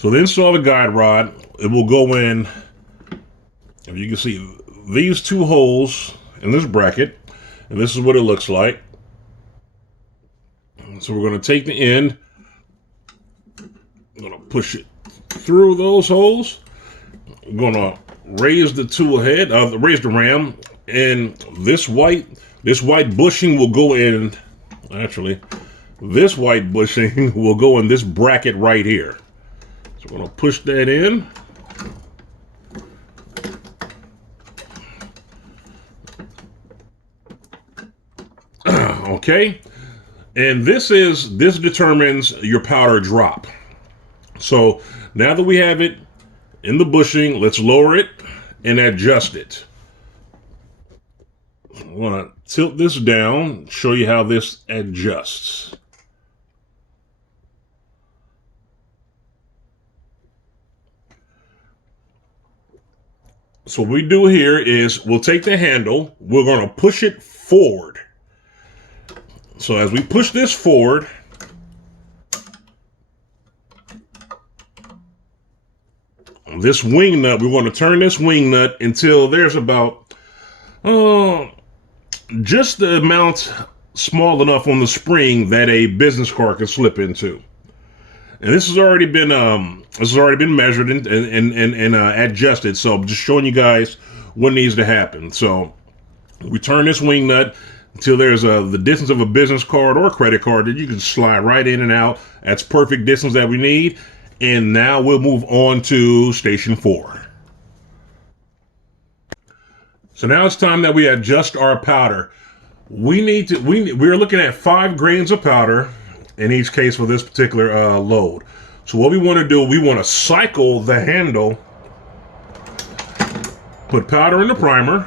So to install the guide rod, it will go in, if you can see, these two holes in this bracket, and this is what it looks like. So we're going to take the end, I'm going to push it through those holes. I'm going to raise the tool head, raise the ram, and this white bushing will go in. Actually, this white bushing will go in this bracket right here. So we're going to push that in. Okay, and this determines your powder drop. So now that we have it in the bushing, let's lower it and adjust it. I want to tilt this down, show you how this adjusts. So what we do here is we'll take the handle, we're going to push it forward. So as we push this forward, this wing nut, we want to turn this wing nut until there's about just the amount small enough on the spring that a business card can slip into. And this has already been measured and adjusted. So I'm just showing you guys what needs to happen. So we turn this wing nut until there's the distance of a business card or a credit card that you can slide right in and out. That's perfect distance that we need. And now we'll move on to station 4. So now it's time that we adjust our powder. We're looking at 5 grains of powder in each case for this particular load. So what we want to do, we want to cycle the handle, put powder in the primer,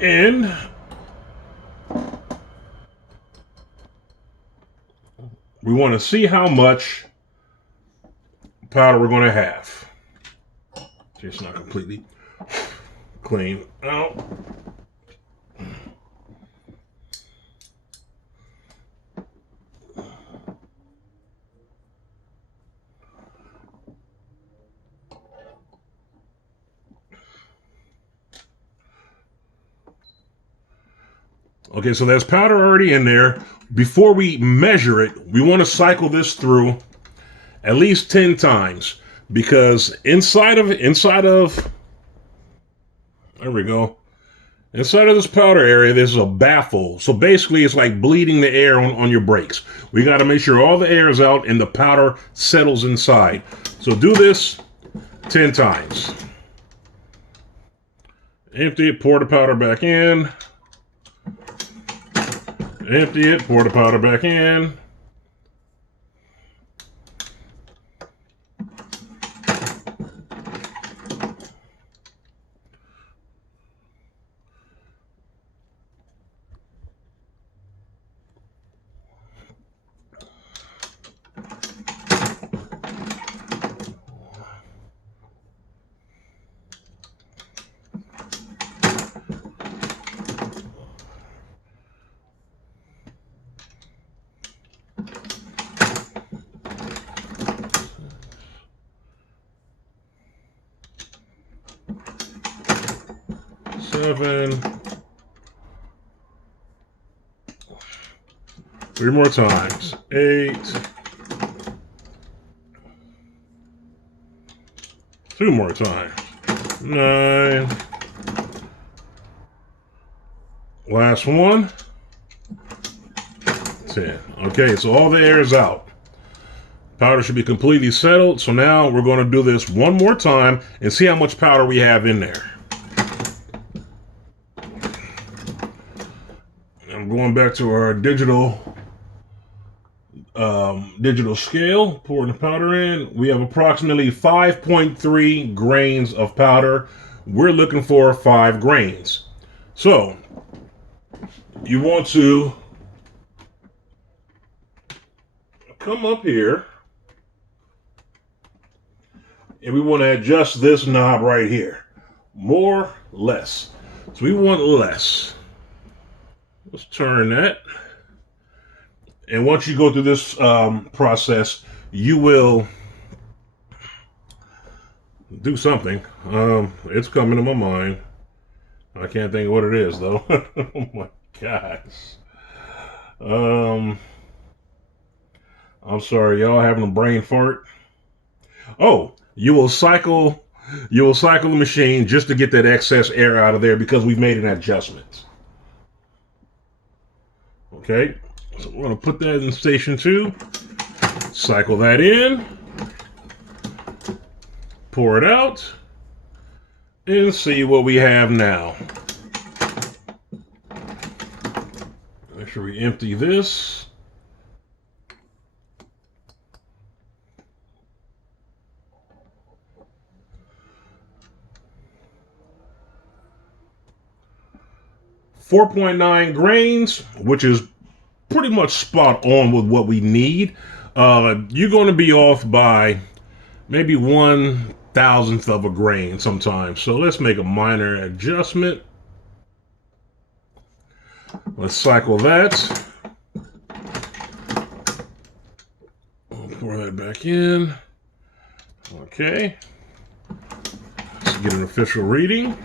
and we want to see how much powder we're going to have. It's not completely clean out. Okay, so there's powder already in there. Before we measure it, we want to cycle this through at least 10 times, because inside of there we go. Inside of this powder area, there's a baffle. So basically, it's like bleeding the air on your brakes. We got to make sure all the air is out and the powder settles inside. So do this 10 times. Empty it, pour the powder back in. Empty it, pour the powder back in. Seven. 3 more times. 8. 2 more times. 9. Last one. 10. Okay, so all the air is out. Powder should be completely settled. So now we're going to do this one more time and see how much powder we have in there. I'm going back to our digital scale, pouring the powder in. We have approximately 5.3 grains of powder. We're looking for 5 grains. So you want to come up here and we want to adjust this knob right here. More, less. So we want less. Let's turn that. And once you go through this process, you will do something. It's coming to my mind. I can't think of what it is though. Oh my gosh. Um, I'm sorry, y'all having a brain fart. Oh, you will cycle the machine just to get that excess air out of there because we've made an adjustment. Okay, so we're gonna put that in station 2. Cycle that in. Pour it out. And see what we have now. Make sure we empty this. .9 grains, which is pretty much spot on with what we need. You're going to be off by maybe 1/1000th of a grain sometimes. So let's make a minor adjustment. Let's cycle that. Pour that back in. Okay. Let's get an official reading.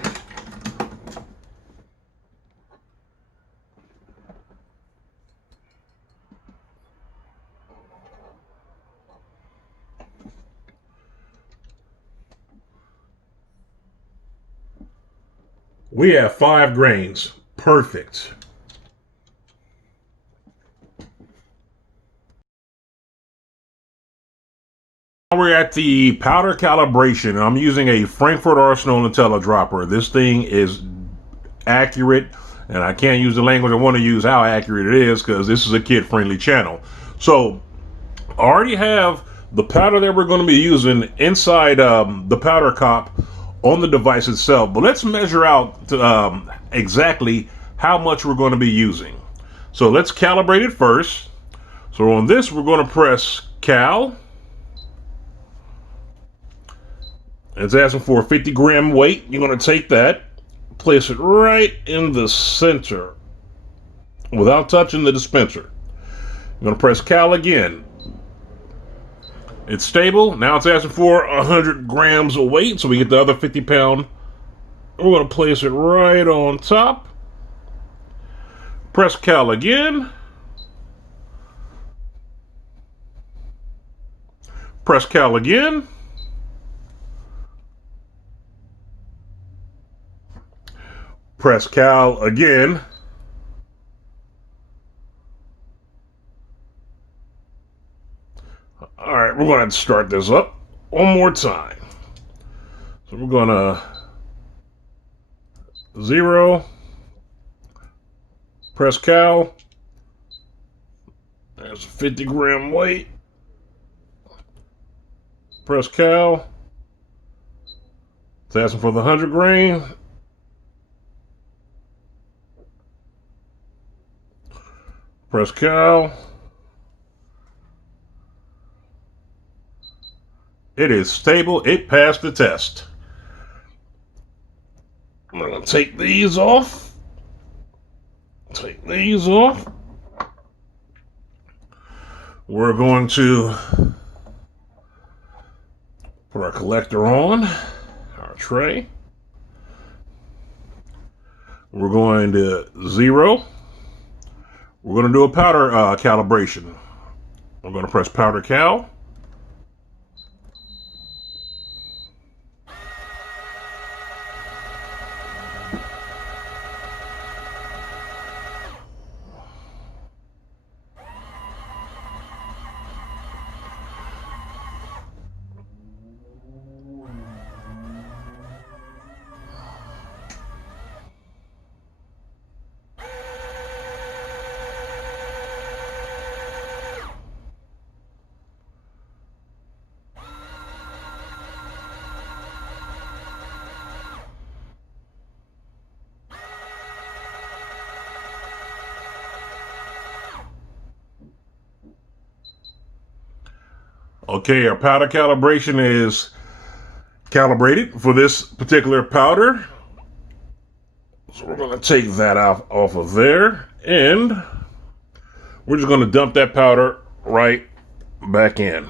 We have 5 grains. Perfect. Now we're at the powder calibration. I'm using a Frankfurt Arsenal IntelliDropper. This thing is accurate, and I can't use the language I want to use how accurate it is because this is a kid-friendly channel. So I already have the powder that we're going to be using inside the powder cup on the device itself, but let's measure out exactly how much we're going to be using. So let's calibrate it first. So on this, we're going to press Cal. It's asking for a 50-gram weight. You're going to take that, place it right in the center without touching the dispenser. I'm going to press Cal again. It's stable. Now it's asking for 100 grams of weight, so we get the other 50-pound. We're going to place it right on top. Press Cal again. Press Cal again. Press Cal again. All right, we're going to start this up one more time. So we're going to 0, press Cal. There's a 50-gram weight. Press Cal. It's asking for the 100 grain. Press Cal. It is stable. It passed the test. I'm going to take these off. Take these off. We're going to put our collector on, our tray. We're going to 0. We're going to do a powder calibration. I'm going to press powder cal. Okay, our powder calibration is calibrated for this particular powder. So we're going to take that off of there, and we're just going to dump that powder right back in.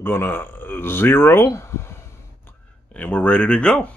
Gonna 0, and we're ready to go.